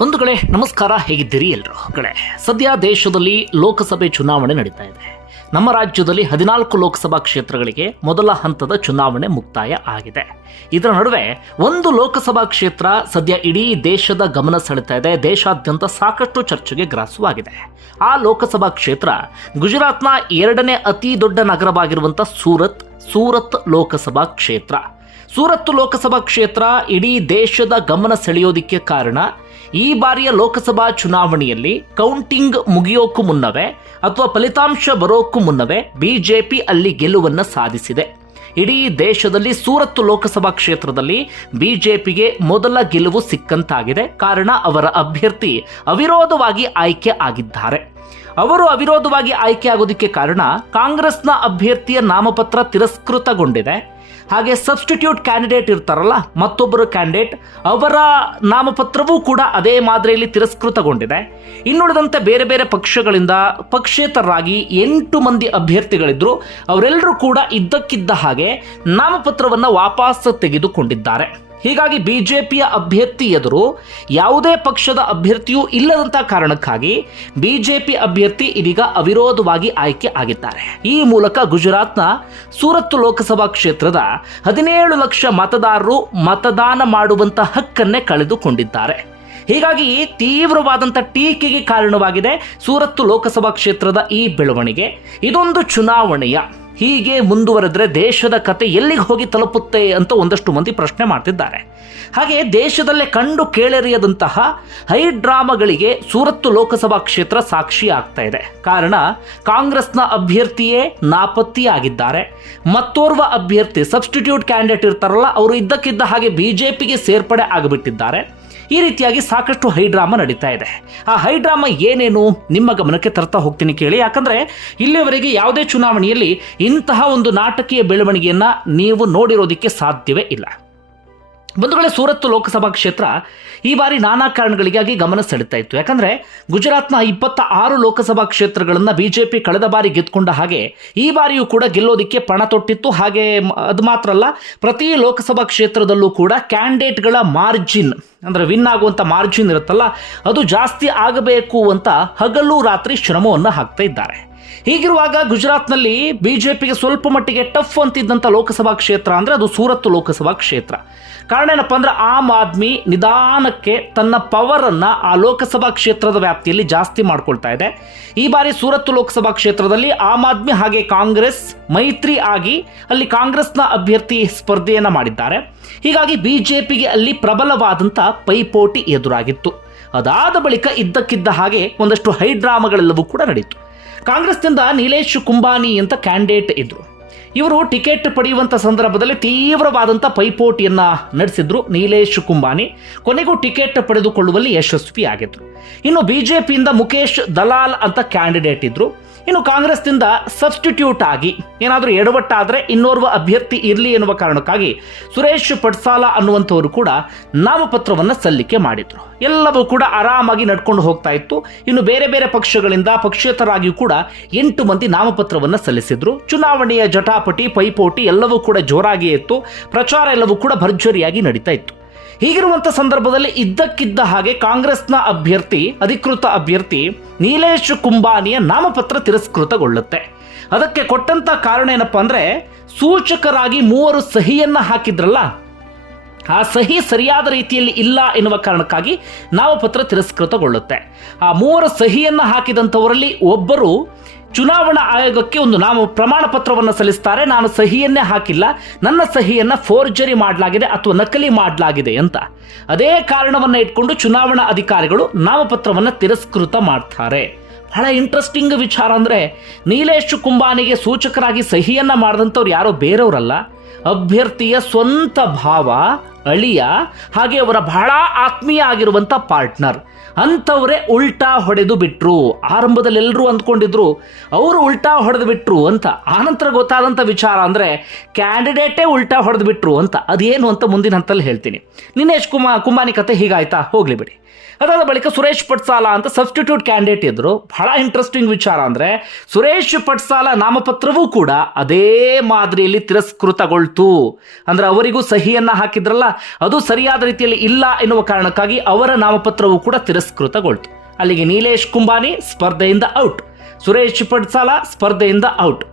ಬಂಧುಗಳೇ, ನಮಸ್ಕಾರ, ಹೇಗಿದ್ದೀರಿ ಎಲ್ಲರೂ ಗಳೇ ಸದ್ಯ ದೇಶದಲ್ಲಿ ಲೋಕಸಭೆ ಚುನಾವಣೆ ನಡೀತಾ ಇದೆ. ನಮ್ಮ ರಾಜ್ಯದಲ್ಲಿ ಹದಿನಾಲ್ಕು ಲೋಕಸಭಾ ಕ್ಷೇತ್ರಗಳಿಗೆ ಮೊದಲ ಹಂತದ ಚುನಾವಣೆ ಮುಕ್ತಾಯ ಆಗಿದೆ. ಇದರ ನಡುವೆ ಒಂದು ಲೋಕಸಭಾ ಕ್ಷೇತ್ರ ಸದ್ಯ ಇಡೀ ದೇಶದ ಗಮನ ಸೆಳೆತಾ ಇದೆ. ದೇಶಾದ್ಯಂತ ಸಾಕಷ್ಟು ಚರ್ಚೆಗೆ ಗ್ರಾಸವಾಗಿದೆ. ಆ ಲೋಕಸಭಾ ಕ್ಷೇತ್ರ ಗುಜರಾತ್ನ ಎರಡನೇ ಅತಿ ದೊಡ್ಡ ನಗರವಾಗಿರುವಂಥ ಸೂರತ್ ಸೂರತ್ ಲೋಕಸಭಾ ಕ್ಷೇತ್ರ. ಸೂರತ್ ಲೋಕಸಭಾ ಕ್ಷೇತ್ರ ಇಡೀ ದೇಶದ ಗಮನ ಸೆಳೆಯೋದಿಕ್ಕೆ ಕಾರಣ, ಈ ಬಾರಿಯ ಲೋಕಸಭಾ ಚುನಾವಣೆಯಲ್ಲಿ ಕೌಂಟಿಂಗ್ ಮುಗಿಯೋಕ್ಕೂ ಮುನ್ನವೇ ಅಥವಾ ಫಲಿತಾಂಶ ಬರೋಕ್ಕೂ ಮುನ್ನವೇ ಬಿಜೆಪಿ ಅಲ್ಲಿ ಗೆಲುವನ್ನು ಸಾಧಿಸಿದೆ. ಇಡೀ ದೇಶದಲ್ಲಿ ಸೂರತ್ ಲೋಕಸಭಾ ಕ್ಷೇತ್ರದಲ್ಲಿ ಬಿಜೆಪಿಗೆ ಮೊದಲ ಗೆಲುವು ಸಿಕ್ಕಂತಾಗಿದೆ. ಕಾರಣ ಅವರ ಅಭ್ಯರ್ಥಿ ಅವಿರೋಧವಾಗಿ ಆಯ್ಕೆ ಆಗಿದ್ದಾರೆ. ಅವರು ಅವಿರೋಧವಾಗಿ ಆಯ್ಕೆ ಆಗೋದಕ್ಕೆ ಕಾರಣ ಕಾಂಗ್ರೆಸ್ನ ಅಭ್ಯರ್ಥಿಯ ನಾಮಪತ್ರ ತಿರಸ್ಕೃತಗೊಂಡಿದೆ. ಹಾಗೆ ಸಬ್ಸ್ಟಿಟ್ಯೂಟ್ ಕ್ಯಾಂಡಿಡೇಟ್ ಇರ್ತಾರಲ್ಲ, ಮತ್ತೊಬ್ಬರು ಕ್ಯಾಂಡಿಡೇಟ್, ಅವರ ನಾಮಪತ್ರವೂ ಕೂಡ ಅದೇ ಮಾದರಿಯಲ್ಲಿ ತಿರಸ್ಕೃತಗೊಂಡಿದೆ. ಇನ್ನುಳಿದಂತೆ ಬೇರೆ ಬೇರೆ ಪಕ್ಷಗಳಿಂದ ಪಕ್ಷೇತರರಾಗಿ ಎಂಟು ಮಂದಿ ಅಭ್ಯರ್ಥಿಗಳಿದ್ದರು ಅವರೆಲ್ಲರೂ ಕೂಡ ಇದ್ದಕ್ಕಿದ್ದ ಹಾಗೆ ನಾಮಪತ್ರವನ್ನು ವಾಪಸ್ ತೆಗೆದುಕೊಂಡಿದ್ದಾರೆ. ಹೀಗಾಗಿ ಬಿಜೆಪಿಯ ಅಭ್ಯರ್ಥಿ ಎದುರು ಯಾವುದೇ ಪಕ್ಷದ ಅಭ್ಯರ್ಥಿಯೂ ಇಲ್ಲದಂತ ಕಾರಣಕ್ಕಾಗಿ ಬಿಜೆಪಿ ಅಭ್ಯರ್ಥಿ ಇದೀಗ ಅವಿರೋಧವಾಗಿ ಆಯ್ಕೆ ಆಗಿದ್ದಾರೆ. ಈ ಮೂಲಕ ಗುಜರಾತ್ನ ಸೂರತ್ ಲೋಕಸಭಾ ಕ್ಷೇತ್ರದ ಹದಿನೇಳು ಲಕ್ಷ ಮತದಾರರು ಮತದಾನ ಮಾಡುವಂತ ಹಕ್ಕನ್ನೇ ಕಳೆದುಕೊಂಡಿದ್ದಾರೆ. ಹೀಗಾಗಿ ತೀವ್ರವಾದಂಥ ಟೀಕೆಗೆ ಕಾರಣವಾಗಿದೆ ಸೂರತ್ತು ಲೋಕಸಭಾ ಕ್ಷೇತ್ರದ ಈ ಬೆಳವಣಿಗೆ. ಇದೊಂದು ಚುನಾವಣೆಯ ಹೀಗೆ ಮುಂದುವರೆದ್ರೆ ದೇಶದ ಕತೆ ಎಲ್ಲಿಗೆ ಹೋಗಿ ತಲುಪುತ್ತೆ ಅಂತ ಒಂದಷ್ಟು ಮಂದಿ ಪ್ರಶ್ನೆ ಮಾಡ್ತಿದ್ದಾರೆ. ಹಾಗೆ ದೇಶದಲ್ಲೇ ಕಂಡು ಕೇಳರಿಯದಂತಹ ಹೈ ಡ್ರಾಮಾಗಳಿಗೆ ಸೂರತ್ತು ಲೋಕಸಭಾ ಕ್ಷೇತ್ರ ಸಾಕ್ಷಿ ಆಗ್ತಾ ಇದೆ. ಕಾರಣ, ಕಾಂಗ್ರೆಸ್ನ ಅಭ್ಯರ್ಥಿಯೇ ನಾಪತ್ತೆಯಾಗಿದ್ದಾರೆ ಮತ್ತೋರ್ವ ಅಭ್ಯರ್ಥಿ ಸಬ್ಸ್ಟಿಟ್ಯೂಟ್ ಕ್ಯಾಂಡಿಡೇಟ್ ಇರ್ತಾರಲ್ಲ, ಅವರು ಇದ್ದಕ್ಕಿದ್ದ ಹಾಗೆ ಬಿಜೆಪಿಗೆ ಸೇರ್ಪಡೆ ಆಗಿಬಿಟ್ಟಿದ್ದಾರೆ. ಈ ರೀತಿಯಾಗಿ ಸಾಕಷ್ಟು ಹೈಡ್ರಾಮಾ ನಡೀತಾ ಇದೆ. ಆ ಹೈಡ್ರಾಮಾ ಏನೇನು ನಿಮ್ಮ ಗಮನಕ್ಕೆ ತರ್ತಾ ಹೋಗ್ತೀನಿ ಕೇಳಿ. ಯಾಕಂದ್ರೆ ಇಲ್ಲಿಯವರೆಗೆ ಯಾವುದೇ ಚುನಾವಣೆಯಲ್ಲಿ ಇಂತಹ ಒಂದು ನಾಟಕೀಯ ಬೆಳವಣಿಗೆಯನ್ನ ನೀವು ನೋಡಿರೋದಕ್ಕೆ ಸಾಧ್ಯವೇ ಇಲ್ಲ. ಬಂಧುಗಳೇ ಸೂರತ್ ಲೋಕಸಭಾ ಕ್ಷೇತ್ರ ಈ ಬಾರಿ ನಾನಾ ಕಾರಣಗಳಿಗಾಗಿ ಗಮನ ಸೆಳೀತಾ ಇತ್ತು. ಯಾಕಂದ್ರೆ ಗುಜರಾತ್ನ ಇಪ್ಪತ್ತ ಆರು ಲೋಕಸಭಾ ಕ್ಷೇತ್ರಗಳನ್ನು ಬಿಜೆಪಿ ಕಳೆದ ಬಾರಿ ಗೆದ್ದುಕೊಂಡ ಹಾಗೆ ಈ ಬಾರಿಯೂ ಕೂಡ ಗೆಲ್ಲೋದಿಕ್ಕೆ ಪಣ ತೊಟ್ಟಿತ್ತು. ಹಾಗೆ ಅದು ಮಾತ್ರ ಅಲ್ಲ, ಪ್ರತಿ ಲೋಕಸಭಾ ಕ್ಷೇತ್ರದಲ್ಲೂ ಕೂಡ ಕ್ಯಾಂಡಿಡೇಟ್ಗಳ ಮಾರ್ಜಿನ್, ಅಂದ್ರೆ ವಿನ್ ಆಗುವಂಥ ಮಾರ್ಜಿನ್ ಇರುತ್ತಲ್ಲ, ಅದು ಜಾಸ್ತಿ ಆಗಬೇಕು ಅಂತ ಹಗಲು ರಾತ್ರಿ ಶ್ರಮವನ್ನು ಹಾಕ್ತಾ ಇದ್ದಾರೆ. ಹೀಗಿರುವಾಗ ಗುಜರಾತ್ನಲ್ಲಿ ಬಿಜೆಪಿಗೆ ಸ್ವಲ್ಪ ಮಟ್ಟಿಗೆ ಟಫ್ ಅಂತಿದ್ದಂಥ ಲೋಕಸಭಾ ಕ್ಷೇತ್ರ ಅಂದರೆ ಅದು ಸೂರತ್ ಲೋಕಸಭಾ ಕ್ಷೇತ್ರ. ಕಾರಣ ಏನಪ್ಪ ಅಂದ್ರೆ ಆಮ್ ಆದ್ಮಿ ನಿಧಾನಕ್ಕೆ ತನ್ನ ಪವರನ್ನು ಆ ಲೋಕಸಭಾ ಕ್ಷೇತ್ರದ ವ್ಯಾಪ್ತಿಯಲ್ಲಿ ಜಾಸ್ತಿ ಮಾಡ್ಕೊಳ್ತಾ ಇದೆ. ಈ ಬಾರಿ ಸೂರತ್ ಲೋಕಸಭಾ ಕ್ಷೇತ್ರದಲ್ಲಿ ಆಮ್ ಆದ್ಮಿ ಹಾಗೆ ಕಾಂಗ್ರೆಸ್ ಮೈತ್ರಿ ಆಗಿ ಅಲ್ಲಿ ಕಾಂಗ್ರೆಸ್ನ ಅಭ್ಯರ್ಥಿ ಸ್ಪರ್ಧೆಯನ್ನು ಮಾಡಿದ್ದಾರೆ. ಹೀಗಾಗಿ ಬಿಜೆಪಿಗೆ ಅಲ್ಲಿ ಪ್ರಬಲವಾದಂಥ ಪೈಪೋಟಿ ಎದುರಾಗಿತ್ತು. ಅದಾದ ಬಳಿಕ ಇದ್ದಕ್ಕಿದ್ದ ಹಾಗೆ ಒಂದಷ್ಟು ಹೈಡ್ರಾಮಾಗಳೆಲ್ಲವೂ ಕೂಡ ನಡೀತು. ಕಾಂಗ್ರೆಸ್ನಿಂದ ನೀಲೇಶ್ ಕುಂಬಾನಿ ಅಂತ ಕ್ಯಾಂಡಿಡೇಟ್ ಇದ್ದರು ಇವರು ಟಿಕೆಟ್ ಪಡೆಯುವಂಥ ಸಂದರ್ಭದಲ್ಲಿ ತೀವ್ರವಾದಂಥ ಪೈಪೋಟಿಯನ್ನು ನಡೆಸಿದ್ರು ನೀಲೇಶ್ ಕುಂಬಾನಿ. ಕೊನೆಗೂ ಟಿಕೆಟ್ ಪಡೆದುಕೊಳ್ಳುವಲ್ಲಿ ಯಶಸ್ವಿಯಾಗಿದ್ದರು ಇನ್ನು ಬಿ ಜೆ ಪಿಯಿಂದ ಮುಖೇಶ್ ದಲಾಲ್ ಅಂತ ಕ್ಯಾಂಡಿಡೇಟ್ ಇದ್ರು. ಇನ್ನು ಕಾಂಗ್ರೆಸ್ನಿಂದ ಸಬ್ಸ್ಟಿಟ್ಯೂಟ್ ಆಗಿ, ಏನಾದರೂ ಎಡವಟ್ಟಾದರೆ ಇನ್ನೋರ್ವ ಅಭ್ಯರ್ಥಿ ಇರಲಿ ಎನ್ನುವ ಕಾರಣಕ್ಕಾಗಿ ಸುರೇಶ್ ಪಟ್ಸಾಲ ಅನ್ನುವಂಥವರು ಕೂಡ ನಾಮಪತ್ರವನ್ನು ಸಲ್ಲಿಕೆ ಮಾಡಿದ್ರು. ಎಲ್ಲವೂ ಕೂಡ ಆರಾಮಾಗಿ ನಡ್ಕೊಂಡು ಹೋಗ್ತಾ ಇತ್ತು. ಇನ್ನು ಬೇರೆ ಬೇರೆ ಪಕ್ಷಗಳಿಂದ ಪಕ್ಷೇತರಾಗಿಯೂ ಕೂಡ ಎಂಟು ಮಂದಿ ನಾಮಪತ್ರವನ್ನು ಸಲ್ಲಿಸಿದ್ರು. ಚುನಾವಣೆಯ ಜಟಾಪಟಿ, ಪೈಪೋಟಿ ಎಲ್ಲವೂ ಕೂಡ ಜೋರಾಗಿಯೇ ಇತ್ತು. ಪ್ರಚಾರ ಎಲ್ಲವೂ ಕೂಡ ಭರ್ಜರಿಯಾಗಿ ನಡೀತಾ ಇತ್ತು. ಹೀಗಿರುವಂಥ ಸಂದರ್ಭದಲ್ಲಿ ಇದ್ದಕ್ಕಿದ್ದ ಹಾಗೆ ಕಾಂಗ್ರೆಸ್ನ ಅಭ್ಯರ್ಥಿ, ಅಧಿಕೃತ ಅಭ್ಯರ್ಥಿ ನೀಲೇಶ್ ಕುಂಬಾನಿಯ ನಾಮಪತ್ರ ತಿರಸ್ಕೃತಗೊಳ್ಳುತ್ತೆ. ಅದಕ್ಕೆ ಕೊಟ್ಟಂತ ಕಾರಣ ಏನಪ್ಪಾ ಅಂದ್ರೆ ಸೂಚಕರಾಗಿ ಮೂವರು ಸಹಿಯನ್ನ ಹಾಕಿದ್ರಲ್ಲ ಆ ಸಹಿ ಸರಿಯಾದ ರೀತಿಯಲ್ಲಿ ಇಲ್ಲ ಎನ್ನುವ ಕಾರಣಕ್ಕಾಗಿ ನಾಮಪತ್ರ ತಿರಸ್ಕೃತಗೊಳ್ಳುತ್ತೆ. ಆ ಮೂವರ ಸಹಿಯನ್ನು ಹಾಕಿದಂಥವರಲ್ಲಿ ಒಬ್ಬರು ಚುನಾವಣಾ ಆಯೋಗಕ್ಕೆ ಒಂದು ನಾಮ ಪ್ರಮಾಣ ಪತ್ರವನ್ನು ಸಲ್ಲಿಸ್ತಾರೆ, ನಾನು ಸಹಿಯನ್ನೇ ಹಾಕಿಲ್ಲ, ನನ್ನ ಸಹಿಯನ್ನು ಫೋರ್ಜರಿ ಮಾಡಲಾಗಿದೆ ಅಥವಾ ನಕಲಿ ಮಾಡಲಾಗಿದೆ ಅಂತ. ಅದೇ ಕಾರಣವನ್ನು ಇಟ್ಕೊಂಡು ಚುನಾವಣಾ ಅಧಿಕಾರಿಗಳು ನಾಮಪತ್ರವನ್ನು ತಿರಸ್ಕೃತ ಮಾಡ್ತಾರೆ. ಬಹಳ ಇಂಟ್ರೆಸ್ಟಿಂಗ್ ವಿಚಾರ ಅಂದರೆ ನೀಲೇಶ್ ಕುಂಬಾನಿಗೆ ಸೂಚಕರಾಗಿ ಸಹಿಯನ್ನು ಮಾಡಿದಂಥವ್ರು ಯಾರೋ ಬೇರೆಯವರಲ್ಲ. ಅಭ್ಯರ್ಥಿಯ ಸ್ವಂತ ಭಾವ, ಅಳಿಯ, ಹಾಗೆ ಅವರ ಬಹಳ ಆತ್ಮೀಯ ಆಗಿರುವಂಥ ಪಾರ್ಟ್ನರ್ ಅಂಥವರೇ ಉಲ್ಟಾ ಹೊಡೆದು ಬಿಟ್ರು. ಆರಂಭದಲ್ಲಿ ಎಲ್ಲರೂ ಅಂದ್ಕೊಂಡಿದ್ರು, ಅವರು ಉಲ್ಟಾ ಹೊಡೆದು ಬಿಟ್ರು ಅಂತ. ಆನಂತರ ಗೊತ್ತಾದಂಥ ವಿಚಾರ ಅಂದರೆ ಕ್ಯಾಂಡಿಡೇಟೇ ಉಲ್ಟಾ ಹೊಡೆದು ಬಿಟ್ರು ಅಂತ. ಅದೇನು ಅಂತ ಮುಂದಿನ ಹಂತಲ್ಲಿ ಹೇಳ್ತೀನಿ. ನಿನ್ನೇಶ್ ಕುಮಾ, ಕುಂಬಾನಿ ಕತೆ ಹೀಗಾಯ್ತಾ? ಹೋಗ್ಲಿ ಬಿಡಿ. ಅದಾದ ಬಳಿಕ ಸುರೇಶ್ ಪಟ್ಸಾಲ ಅಂತ ಸಬ್ಸ್ಟಿಟ್ಯೂಟ್ ಕ್ಯಾಂಡಿಡೇಟ್ ಇದ್ದರು ಬಹಳ ಇಂಟ್ರೆಸ್ಟಿಂಗ್ ವಿಚಾರ ಅಂದರೆ ಸುರೇಶ್ ಪಟ್ಸಾಲ ನಾಮಪತ್ರವೂ ಕೂಡ ಅದೇ ಮಾದರಿಯಲ್ಲಿ ತಿರಸ್ಕೃತಗೊಳ್ತು. ಅಂದರೆ ಅವರಿಗೂ ಸಹಿಯನ್ನು ಹಾಕಿದ್ರಲ್ಲ, ಅದು ಸರಿಯಾದ ರೀತಿಯಲ್ಲಿ ಇಲ್ಲ ಎನ್ನುವ ಕಾರಣಕ್ಕಾಗಿ ಅವರ ನಾಮಪತ್ರವೂ ಕೂಡ ತಿರಸ್ಕೃತಗೊಳ್ತು. ಅಲ್ಲಿಗೆ ನೀಲೇಶ್ ಕುಂಬಾನಿ ಸ್ಪರ್ಧೆಯಿಂದ ಔಟ್ ಸುರೇಶ್ ಪಟ್ಸಾಲ ಸ್ಪರ್ಧೆಯಿಂದ ಔಟ್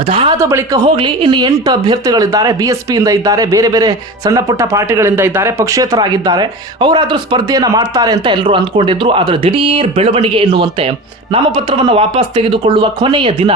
ಅದಾದ ಬಳಿಕ ಹೋಗಲಿ, ಇನ್ನು ಎಂಟು ಅಭ್ಯರ್ಥಿಗಳಿದ್ದಾರೆ. ಬಿ ಎಸ್ ಪಿಯಿಂದ ಇದ್ದಾರೆ, ಬೇರೆ ಬೇರೆ ಸಣ್ಣ ಪುಟ್ಟ ಪಾರ್ಟಿಗಳಿಂದ ಇದ್ದಾರೆ, ಪಕ್ಷೇತರಾಗಿದ್ದಾರೆ. ಅವರಾದರೂ ಸ್ಪರ್ಧೆಯನ್ನು ಮಾಡ್ತಾರೆ ಅಂತ ಎಲ್ಲರೂ ಅಂದ್ಕೊಂಡಿದ್ರು. ಆದರೆ ದಿಢೀರ್ ಬೆಳವಣಿಗೆ ಎನ್ನುವಂತೆ ನಾಮಪತ್ರವನ್ನು ವಾಪಸ್ ತೆಗೆದುಕೊಳ್ಳುವ ಕೊನೆಯ ದಿನ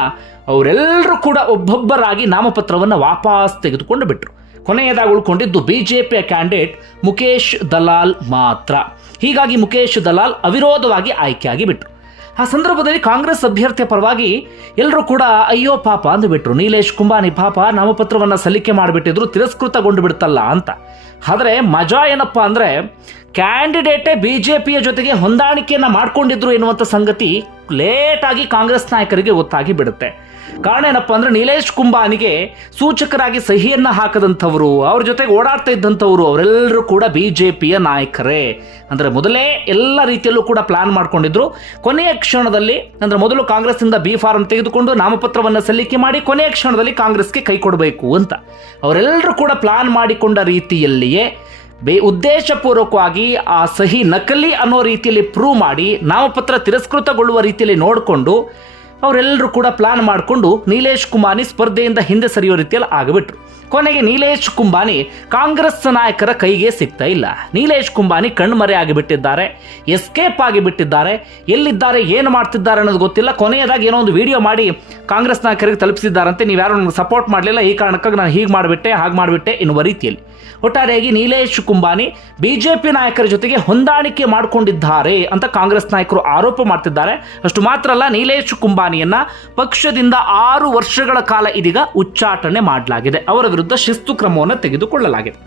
ಅವರೆಲ್ಲರೂ ಕೂಡ ಒಬ್ಬೊಬ್ಬರಾಗಿ ನಾಮಪತ್ರವನ್ನು ವಾಪಸ್ ತೆಗೆದುಕೊಂಡು ಬಿಟ್ಟರು ಕೊನೆಯದಾಗಿ ಉಳ್ಕೊಂಡಿದ್ದು ಬಿ ಜೆ ಪಿಯ ಕ್ಯಾಂಡಿಡೇಟ್ ಮುಖೇಶ್ ದಲಾಲ್ ಮಾತ್ರ. ಹೀಗಾಗಿ ಮುಖೇಶ್ ದಲಾಲ್ ಅವಿರೋಧವಾಗಿ ಆಯ್ಕೆಯಾಗಿ ಬಿಟ್ಟರು ಆ ಸಂದರ್ಭದಲ್ಲಿ ಕಾಂಗ್ರೆಸ್ ಅಭ್ಯರ್ಥಿಯ ಪರವಾಗಿ ಎಲ್ಲರೂ ಕೂಡ, ಅಯ್ಯೋ ಪಾಪ ಅಂದುಬಿಟ್ರು. ನೀಲೇಶ್ ಕುಂಬಾನಿ, ಪಾಪ, ನಾಮಪತ್ರವನ್ನು ಸಲ್ಲಿಕೆ ಮಾಡಿಬಿಟ್ಟಿದ್ರು, ತಿರಸ್ಕೃತಗೊಂಡು ಬಿಡ್ತಲ್ಲ ಅಂತ. ಆದರೆ ಮಜಾ ಏನಪ್ಪ ಅಂದರೆ ಕ್ಯಾಂಡಿಡೇಟೇ ಬಿ ಜೆ ಪಿಯ ಜೊತೆಗೆ ಹೊಂದಾಣಿಕೆಯನ್ನು ಮಾಡ್ಕೊಂಡಿದ್ರು ಎನ್ನುವಂಥ ಸಂಗತಿ ಲೇಟಾಗಿ ಕಾಂಗ್ರೆಸ್ ನಾಯಕರಿಗೆ ಗೊತ್ತಾಗಿ ಬಿಡುತ್ತೆ. ಕಾರಣ ಏನಪ್ಪ ಅಂದ್ರೆ ನೀಲೇಶ್ ಕುಂಬಾನಿಗೆ ಸೂಚಕರಾಗಿ ಸಹಿಯನ್ನ ಹಾಕದಂಥವರು, ಅವ್ರ ಜೊತೆಗೆ ಓಡಾಡ್ತಾ ಇದ್ದಂಥವ್ರು ಅವರೆಲ್ಲರೂ ಕೂಡ ಬಿ ಜೆ ಪಿಯ ನಾಯಕರೇ. ಅಂದರೆ ಮೊದಲೇ ಎಲ್ಲ ರೀತಿಯಲ್ಲೂ ಕೂಡ ಪ್ಲಾನ್ ಮಾಡ್ಕೊಂಡಿದ್ರು. ಕೊನೆಯ ಕ್ಷಣದಲ್ಲಿ, ಅಂದರೆ ಮೊದಲು ಕಾಂಗ್ರೆಸ್ಸಿಂದ ಬಿ ಫಾರ್ಮ್ ತೆಗೆದುಕೊಂಡು ನಾಮಪತ್ರವನ್ನು ಸಲ್ಲಿಕೆ ಮಾಡಿ ಕೊನೆಯ ಕ್ಷಣದಲ್ಲಿ ಕಾಂಗ್ರೆಸ್ಗೆ ಕೈ ಕೊಡಬೇಕು ಅಂತ. ಅವರೆಲ್ಲರೂ ಕೂಡ ಪ್ಲಾನ್ ಮಾಡಿಕೊಂಡ ರೀತಿಯಲ್ಲಿಯೇ ಬೇ, ಉದ್ದೇಶಪೂರ್ವಕವಾಗಿ ಆ ಸಹಿ ನಕಲಿ ಅನ್ನೋ ರೀತಿಯಲ್ಲಿ ಪ್ರೂವ್ ಮಾಡಿ, ನಾಮಪತ್ರ ತಿರಸ್ಕೃತಗೊಳ್ಳುವ ರೀತಿಯಲ್ಲಿ ನೋಡಿಕೊಂಡು, ಅವರೆಲ್ಲರೂ ಕೂಡ ಪ್ಲಾನ್ ಮಾಡಿಕೊಂಡು ನೀಲೇಶ್ ಕುಮಾರಿ ಸ್ಪರ್ಧೆಯಿಂದ ಹಿಂದೆ ಸರಿಯೋ ರೀತಿಯಲ್ಲಿ ಆಗಿಬಿಟ್ರು. ಕೊನೆಗೆ ನೀಲೇಶ್ ಕುಂಬಾನಿ ಕಾಂಗ್ರೆಸ್ ನಾಯಕರ ಕೈಗೆ ಸಿಗ್ತಾ ಇಲ್ಲ. ನೀಲೇಶ್ ಕುಂಬಾನಿ ಕಣ್ಮರೆ ಆಗಿಬಿಟ್ಟಿದ್ದಾರೆ ಎಸ್ಕೇಪ್ ಆಗಿಬಿಟ್ಟಿದ್ದಾರೆ, ಎಲ್ಲಿದ್ದಾರೆ, ಏನು ಮಾಡ್ತಿದ್ದಾರೆ ಅನ್ನೋದು ಗೊತ್ತಿಲ್ಲ. ಕೊನೆಯದಾಗಿ ಏನೋ ಒಂದು ವಿಡಿಯೋ ಮಾಡಿ ಕಾಂಗ್ರೆಸ್ ನಾಯಕರಿಗೆ ತಲುಪಿಸಿದ್ದಾರಂತೆ. ನೀವು ಯಾರು ನನಗೆ ಸಪೋರ್ಟ್ ಮಾಡಲಿಲ್ಲ, ಈ ಕಾರಣಕ್ಕಾಗಿ ನಾನು ಹೀಗೆ ಮಾಡಿಬಿಟ್ಟೆ, ಹಾಗೆ ಮಾಡಿಬಿಟ್ಟೆ ಎನ್ನುವ ರೀತಿಯಲ್ಲಿ. ಒಟ್ಟಾರೆಯಾಗಿ ನೀಲೇಶ್ ಕುಂಬಾನಿ ಬಿಜೆಪಿ ನಾಯಕರ ಜೊತೆಗೆ ಹೊಂದಾಣಿಕೆ ಮಾಡಿಕೊಂಡಿದ್ದಾರೆ ಅಂತ ಕಾಂಗ್ರೆಸ್ ನಾಯಕರು ಆರೋಪ ಮಾಡ್ತಿದ್ದಾರೆ. ಅಷ್ಟು ಮಾತ್ರ ಅಲ್ಲ, ನೀಲೇಶ್ ಕುಂಬಾನಿಯನ್ನ ಪಕ್ಷದಿಂದ ಆರು ವರ್ಷಗಳ ಕಾಲ ಇದೀಗ ಉಚ್ಚಾಟನೆ ಮಾಡಲಾಗಿದೆ. ಅವರ ವಿರುದ್ಧ ಶಿಸ್ತು ಕ್ರಮವನ್ನು ತೆಗೆದುಕೊಳ್ಳಲಾಗಿದೆ.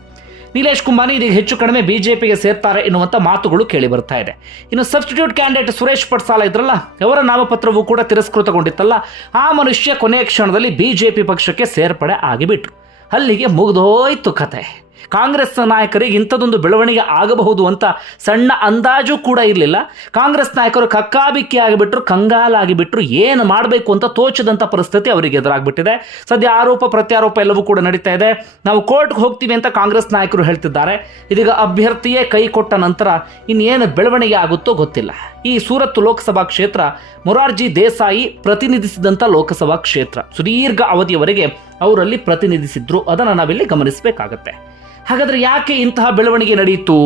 ನೀಲೇಶ್ ಕುಂಬಾನಿ ಇದೀಗ ಹೆಚ್ಚು ಕಡಿಮೆ ಬಿಜೆಪಿಗೆ ಸೇರ್ತಾರೆ ಎನ್ನುವಂಥ ಮಾತುಗಳು ಕೇಳಿ ಬರ್ತಾ ಇದೆ. ಇನ್ನು ಸಬ್ಸ್ಟಿಟ್ಯೂಟ್ ಕ್ಯಾಂಡಿಡೇಟ್ ಸುರೇಶ್ ಪಟ್ಸಾಲ ಇದ್ರಲ್ಲ, ಅವರ ನಾಮಪತ್ರವೂ ಕೂಡ ತಿರಸ್ಕೃತಗೊಂಡಿತ್ತಲ್ಲ, ಆ ಮನುಷ್ಯ ಕೊನೆಯ ಕ್ಷಣದಲ್ಲಿ ಬಿಜೆಪಿ ಪಕ್ಷಕ್ಕೆ ಸೇರ್ಪಡೆ ಆಗಿಬಿಟ್ರು. ಅಲ್ಲಿಗೆ ಮುಗಿದೋಯ್ತು ಕತೆ. ಕಾಂಗ್ರೆಸ್ ನಾಯಕರಿಗೆ ಇಂಥದ್ದೊಂದು ಬೆಳವಣಿಗೆ ಆಗಬಹುದು ಅಂತ ಸಣ್ಣ ಅಂದಾಜು ಕೂಡ ಇರಲಿಲ್ಲ. ಕಾಂಗ್ರೆಸ್ ನಾಯಕರು ಕಕ್ಕಾಬಿಕ್ಕಿ ಆಗಿಬಿಟ್ರು ಕಂಗಾಲಾಗಿಬಿಟ್ರು ಏನು ಮಾಡಬೇಕು ಅಂತ ತೋಚದಂಥ ಪರಿಸ್ಥಿತಿ ಅವರಿಗೆ ಎದುರಾಗ್ಬಿಟ್ಟಿದೆ. ಸದ್ಯ ಆರೋಪ, ಪ್ರತ್ಯಾರೋಪ ಎಲ್ಲವೂ ಕೂಡ ನಡೀತಾ ಇದೆ. ನಾವು ಕೋರ್ಟ್ಗೆ ಹೋಗ್ತೀವಿ ಅಂತ ಕಾಂಗ್ರೆಸ್ ನಾಯಕರು ಹೇಳ್ತಿದ್ದಾರೆ. ಇದೀಗ ಅಭ್ಯರ್ಥಿಯೇ ಕೈ ಕೊಟ್ಟ ನಂತರ ಇನ್ನೇನು ಬೆಳವಣಿಗೆ ಆಗುತ್ತೋ ಗೊತ್ತಿಲ್ಲ. ಈ ಸೂರತ್ ಲೋಕಸಭಾ ಕ್ಷೇತ್ರ ಮೊರಾರ್ಜಿ ದೇಸಾಯಿ ಪ್ರತಿನಿಧಿಸಿದಂಥ ಲೋಕಸಭಾ ಕ್ಷೇತ್ರ. ಸುದೀರ್ಘ ಅವಧಿಯವರೆಗೆ ಅವರಲ್ಲಿ ಪ್ರತಿನಿಧಿಸಿದ್ರು. ಅದನ್ನು ನಾವಿಲ್ಲಿ ಗಮನಿಸಬೇಕಾಗತ್ತೆ. ಹಾಗಾದ್ರೆ ಯಾಕೆ ಇಂತಹ ಬೆಳವಣಿಗೆ ನಡೆಯಿತು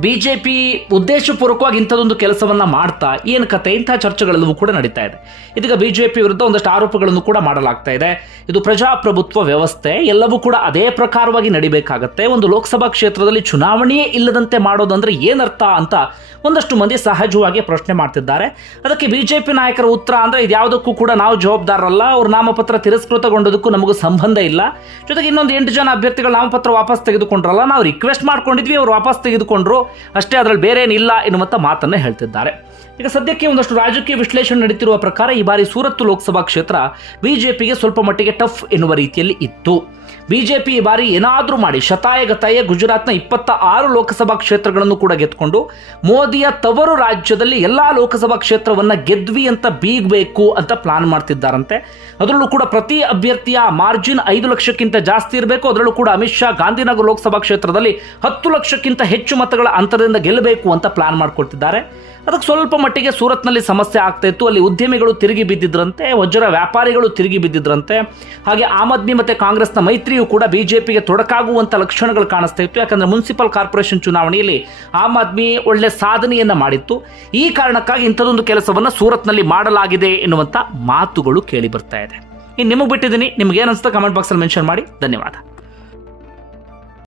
ಬಿ ಜೆ ಪಿ ಉದ್ದೇಶಪೂರ್ವಕವಾಗಿ ಇಂಥದ್ದೊಂದು ಕೆಲಸವನ್ನ ಮಾಡ್ತಾ, ಏನು ಕತೆ ಇಂತಹ ಚರ್ಚೆಗಳೆಲ್ಲವೂ ಕೂಡ ನಡೀತಾ ಇದೆ. ಇದೀಗ ಬಿ ಜೆ ಪಿ ವಿರುದ್ಧ ಒಂದಷ್ಟು ಆರೋಪಗಳನ್ನು ಕೂಡ ಮಾಡಲಾಗ್ತಾ ಇದೆ. ಇದು ಪ್ರಜಾಪ್ರಭುತ್ವ ವ್ಯವಸ್ಥೆ, ಎಲ್ಲವೂ ಕೂಡ ಅದೇ ಪ್ರಕಾರವಾಗಿ ನಡಿಬೇಕಾಗತ್ತೆ. ಒಂದು ಲೋಕಸಭಾ ಕ್ಷೇತ್ರದಲ್ಲಿ ಚುನಾವಣೆಯೇ ಇಲ್ಲದಂತೆ ಮಾಡೋದಂದ್ರೆ ಏನರ್ಥ ಅಂತ ಒಂದಷ್ಟು ಮಂದಿ ಸಹಜವಾಗಿ ಪ್ರಶ್ನೆ ಮಾಡ್ತಿದ್ದಾರೆ. ಅದಕ್ಕೆ ಬಿಜೆಪಿ ನಾಯಕರ ಉತ್ತರ ಅಂದ್ರೆ ಇದ್ಯಾವುದಕ್ಕೂ ಕೂಡ ನಾವು ಜವಾಬ್ದಾರರಲ್ಲ, ಅವ್ರ ನಾಮಪತ್ರ ತಿರಸ್ಕೃತಗೊಂಡದಕ್ಕೂ ನಮಗೂ ಸಂಬಂಧ ಇಲ್ಲ. ಜೊತೆಗೆ ಇನ್ನೊಂದು ಎಂಟು ಜನ ಅಭ್ಯರ್ಥಿಗಳು ನಾಮಪತ್ರ ವಾಪಸ್ ತೆಗೆದುಕೊಂಡ್ರಲ್ಲ, ನಾವು ರಿಕ್ವೆಸ್ಟ್ ಮಾಡ್ಕೊಂಡಿದ್ವಿ, ಅವ್ರು ವಾಪಸ್ ತೆಗೆದುಕೊಂಡ್ರು. ಅಷ್ಟೇ ಅದರಲ್ಲಿ ಬೇರೆ ಏನಿಲ್ಲ ಎನ್ನುವಂಥ ಮಾತನ್ನು ಹೇಳ್ತಿದ್ದಾರೆ. ಈಗ ಸದ್ಯಕ್ಕೆ ಒಂದಷ್ಟು ರಾಜಕೀಯ ವಿಶ್ಲೇಷಣೆ ನಡೀತಿರುವ ಪ್ರಕಾರ ಈ ಬಾರಿ ಸೂರತ್ ಲೋಕಸಭಾ ಕ್ಷೇತ್ರ ಬಿಜೆಪಿಗೆ ಸ್ವಲ್ಪ ಮಟ್ಟಿಗೆ ಟಫ್ ಎನ್ನುವ ರೀತಿಯಲ್ಲಿ ಇತ್ತು. ಬಿಜೆಪಿ ಈ ಬಾರಿ ಏನಾದರೂ ಮಾಡಿ ಶತಾಯಗತಾಯ ಗುಜರಾತ್ನ ಇಪ್ಪತ್ತ ಆರು ಲೋಕಸಭಾ ಕ್ಷೇತ್ರಗಳನ್ನು ಕೂಡ ಗೆದ್ದುಕೊಂಡು ಮೋದಿಯ ತವರು ರಾಜ್ಯದಲ್ಲಿ ಎಲ್ಲ ಲೋಕಸಭಾ ಕ್ಷೇತ್ರವನ್ನು ಗೆದ್ವಿ ಅಂತ ಬೀಗಬೇಕು ಅಂತ ಪ್ಲಾನ್ ಮಾಡ್ತಿದ್ದಾರಂತೆ. ಅದರಲ್ಲೂ ಕೂಡ ಪ್ರತಿ ಅಭ್ಯರ್ಥಿಯ ಮಾರ್ಜಿನ್ ಐದು ಲಕ್ಷಕ್ಕಿಂತ ಜಾಸ್ತಿ ಇರಬೇಕು. ಅದರಲ್ಲೂ ಕೂಡ ಅಮಿತ್ ಶಾ ಗಾಂಧಿನಗರ ಲೋಕಸಭಾ ಕ್ಷೇತ್ರದಲ್ಲಿ ಹತ್ತು ಲಕ್ಷಕ್ಕಿಂತ ಹೆಚ್ಚು ಮತಗಳ ಅಂತರದಿಂದ ಗೆಲ್ಲಬೇಕು ಅಂತ ಪ್ಲಾನ್ ಮಾಡ್ಕೊಳ್ತಿದ್ದಾರೆ. ಅದಕ್ಕೆ ಸ್ವಲ್ಪ ಮಟ್ಟಿಗೆ ಸೂರತ್ನಲ್ಲಿ ಸಮಸ್ಯೆ ಆಗ್ತಾ ಇತ್ತು. ಅಲ್ಲಿ ಉದ್ಯಮಿಗಳು ತಿರುಗಿ ಬಿದ್ದಿದ್ರಂತೆ, ವಜ್ರ ವ್ಯಾಪಾರಿಗಳು ತಿರುಗಿ ಬಿದ್ದಿದ್ರಂತೆ. ಹಾಗೆ ಆಮ್ ಆದ್ಮಿ ಮತ್ತು ಕಾಂಗ್ರೆಸ್ನ ಮೈತ್ರಿಯು ಕೂಡ ಬಿ ಜೆ ಪಿಗೆ ತೊಡಕಾಗುವಂಥ ಲಕ್ಷಣಗಳು ಕಾಣಿಸ್ತಾ ಇತ್ತು. ಯಾಕಂದರೆ ಮುನ್ಸಿಪಲ್ ಕಾರ್ಪೊರೇಷನ್ ಚುನಾವಣೆಯಲ್ಲಿ ಆಮ್ ಆದ್ಮಿ ಒಳ್ಳೆ ಸಾಧನೆಯನ್ನು ಮಾಡಿತ್ತು. ಈ ಕಾರಣಕ್ಕಾಗಿ ಇಂಥದೊಂದು ಕೆಲಸವನ್ನು ಸೂರತ್ನಲ್ಲಿ ಮಾಡಲಾಗಿದೆ ಎನ್ನುವಂಥ ಮಾತುಗಳು ಕೇಳಿ ಬರ್ತಾ ಇದೆ. ಇನ್ನು ನಿಮಗೆ ಬಿಟ್ಟಿದ್ದೀನಿ. ನಿಮಗೇನು ಅನ್ಸುತ್ತೆ ಕಮೆಂಟ್ ಬಾಕ್ಸಲ್ಲಿ ಮೆನ್ಷನ್ ಮಾಡಿ. ಧನ್ಯವಾದ.